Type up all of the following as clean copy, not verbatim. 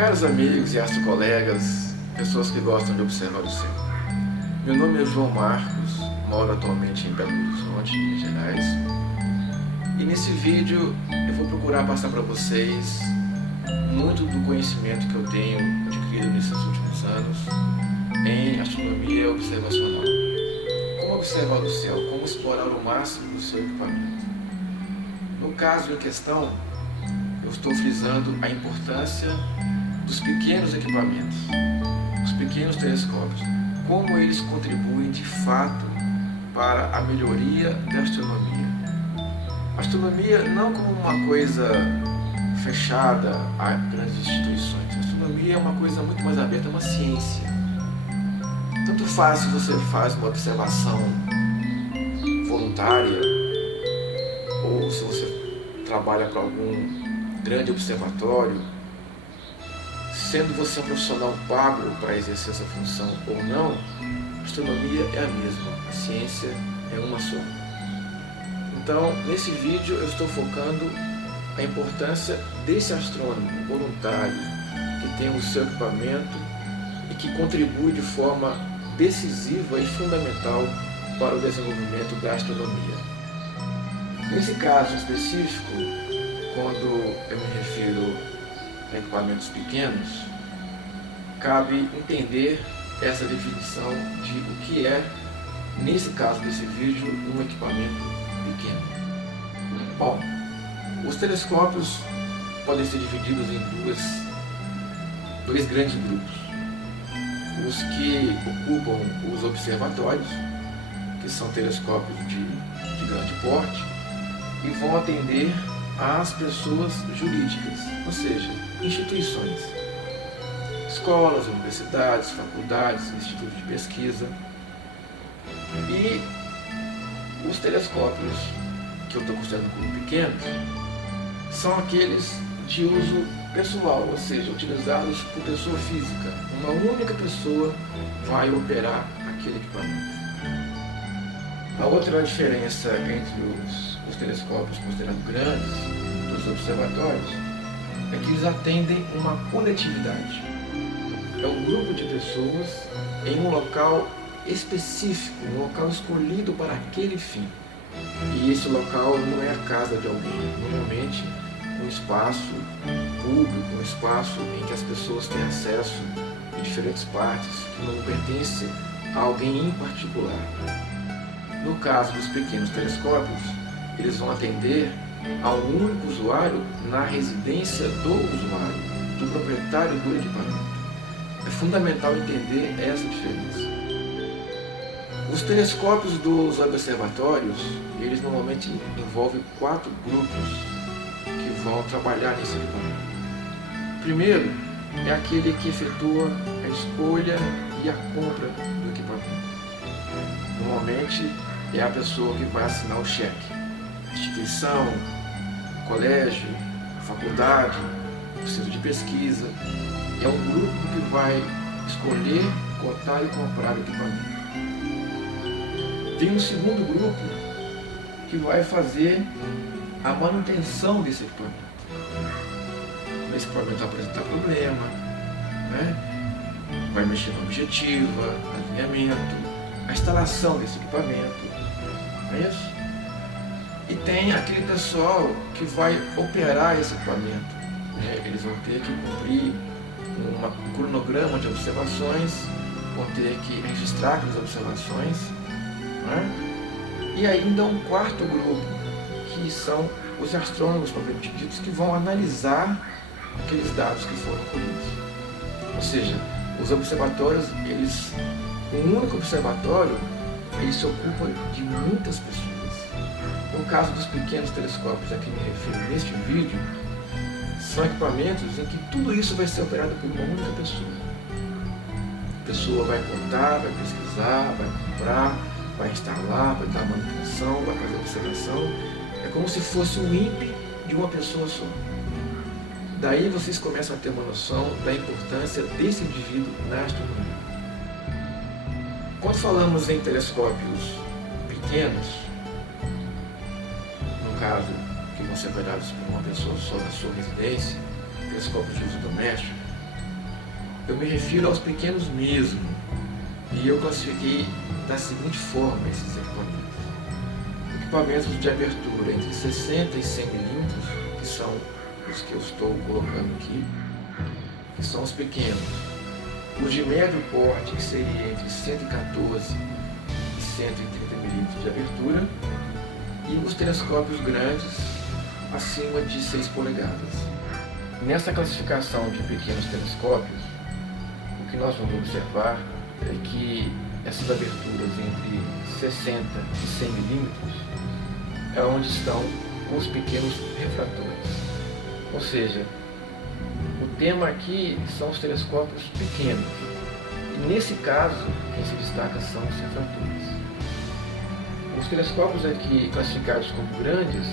Caros amigos e astrocolegas, pessoas que gostam de observar o céu. Meu nome é João Marcos, moro atualmente em Belo Horizonte, Minas Gerais. E nesse vídeo eu vou procurar passar para vocês muito do conhecimento que eu tenho adquirido nesses últimos anos em astronomia observacional. Como observar o céu, como explorar o máximo do seu equipamento. No caso em questão, eu estou frisando a importância dos pequenos equipamentos, os pequenos telescópios, como eles contribuem de fato para a melhoria da astronomia. A astronomia não como uma coisa fechada a grandes instituições. A astronomia é uma coisa muito mais aberta, é uma ciência. Tanto faz se você faz uma observação voluntária ou se você trabalha para algum grande observatório, sendo você um profissional pago para exercer essa função ou não, a astronomia é a mesma, a ciência é uma só. Então, nesse vídeo eu estou focando a importância desse astrônomo voluntário que tem o seu equipamento e que contribui de forma decisiva e fundamental para o desenvolvimento da astronomia. Nesse caso específico, quando eu me refiro a equipamentos pequenos, cabe entender essa definição de o que é, nesse caso desse vídeo, um equipamento pequeno. Bom, os telescópios podem ser divididos em dois grandes grupos. Os que ocupam os observatórios, que são telescópios de grande porte, e vão atender às pessoas jurídicas, ou seja, instituições, escolas, universidades, faculdades, institutos de pesquisa. E os telescópios que eu estou considerando como pequenos são aqueles de uso pessoal, ou seja, utilizados por pessoa física. Uma única pessoa vai operar aquele equipamento. A outra diferença entre os telescópios considerados grandes dos observatórios é que eles atendem uma coletividade. É um grupo de pessoas em um local específico, um local escolhido para aquele fim. E esse local não é a casa de alguém, normalmente um espaço público, um espaço em que as pessoas têm acesso de diferentes partes, que não pertence a alguém em particular. No caso dos pequenos telescópios, eles vão atender a um único usuário na residência do usuário, do proprietário do equipamento. É fundamental entender essa diferença. Os telescópios dos observatórios, eles normalmente envolvem 4 grupos que vão trabalhar nesse equipamento. Primeiro é aquele que efetua a escolha e a compra do equipamento. Normalmente é a pessoa que vai assinar o cheque. Instituição, colégio, faculdade, centro de pesquisa. É um grupo que vai escolher, cotar e comprar o equipamento. Tem um segundo grupo que vai fazer a manutenção desse equipamento. Quando esse equipamento apresentar problema, vai mexer na objetiva, no alinhamento, a instalação desse equipamento. Não é isso? E tem aquele pessoal que vai operar esse equipamento. Eles vão ter que cumprir um cronograma de observações, vão ter que registrar aquelas observações. E ainda um quarto grupo, que são os astrônomos propriamente ditos, que vão analisar aqueles dados que foram colhidos. Ou seja, os observatórios, um único observatório, ele se ocupa de muitas pessoas. No caso dos pequenos telescópios a que me refiro neste vídeo, são equipamentos em que tudo isso vai ser operado por uma única pessoa. A pessoa vai contar, vai pesquisar, vai comprar, vai instalar, vai dar manutenção, vai fazer observação. É como se fosse um INPE de uma pessoa só. Daí vocês começam a ter uma noção da importância desse indivíduo na astronomia. Quando falamos em telescópios pequenos, no caso que vão ser operados por uma pessoa só na sua residência, telescópios de uso doméstico, Eu me refiro aos pequenos mesmo, e eu classifiquei da seguinte forma esses equipamentos. Equipamentos de abertura entre 60 e 100 milímetros, que são os que eu estou colocando aqui, que são os pequenos. Os de médio porte, que seria entre 114 e 130 milímetros de abertura, e os telescópios grandes, acima de 6 polegadas. Nessa classificação de pequenos telescópios, o que nós vamos observar é que essas aberturas entre 60 e 100 milímetros é onde estão os pequenos refratores. Ou seja, o tema aqui são os telescópios pequenos. E nesse caso, quem se destaca são os refratores. Os telescópios aqui classificados como grandes,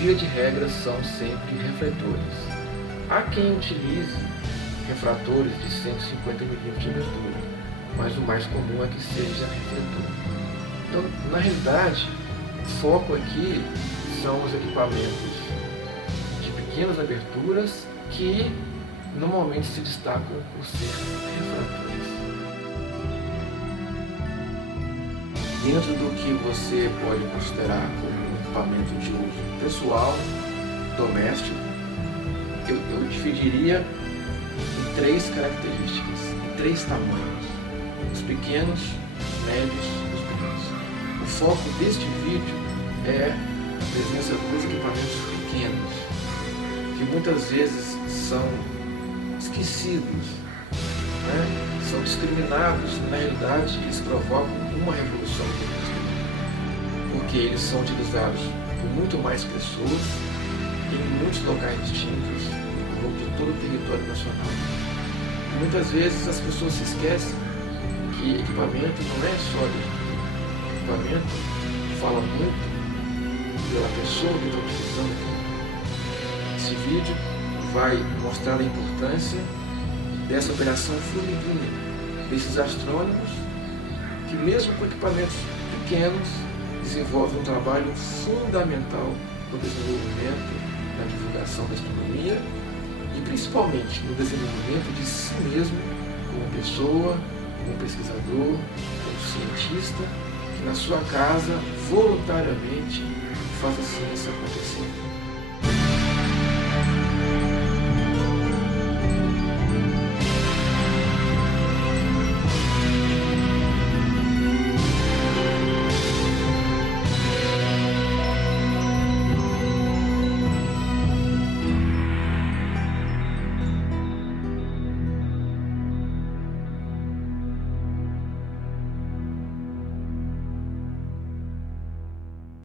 via de regra, são sempre refletores. Há quem utilize refratores de 150 milímetros de abertura, mas o mais comum é que seja refletor. Então, na realidade, o foco aqui são os equipamentos de pequenas aberturas que normalmente se destacam por ser refratores. Dentro do que você pode considerar como um equipamento de uso pessoal, doméstico, eu dividiria em 3 características, em 3 tamanhos: os pequenos, os médios e os grandes. O foco deste vídeo é a presença dos equipamentos pequenos, que muitas vezes são esquecidos, né? São discriminados. Na realidade, eles provocam uma revolução da indústria, porque eles são utilizados por muito mais pessoas em muitos locais distintos ao longo de todo o território nacional. E muitas vezes as pessoas se esquecem que equipamento não é só equipamento, fala muito pela pessoa que está utilizando aquilo. Esse vídeo vai mostrar a importância dessa operação formiguinha, desses astrônomos que, mesmo com equipamentos pequenos, desenvolvem um trabalho fundamental no desenvolvimento, na divulgação da astronomia e principalmente no desenvolvimento de si mesmo como pessoa, como pesquisador, como cientista, que na sua casa voluntariamente faz a ciência acontecer.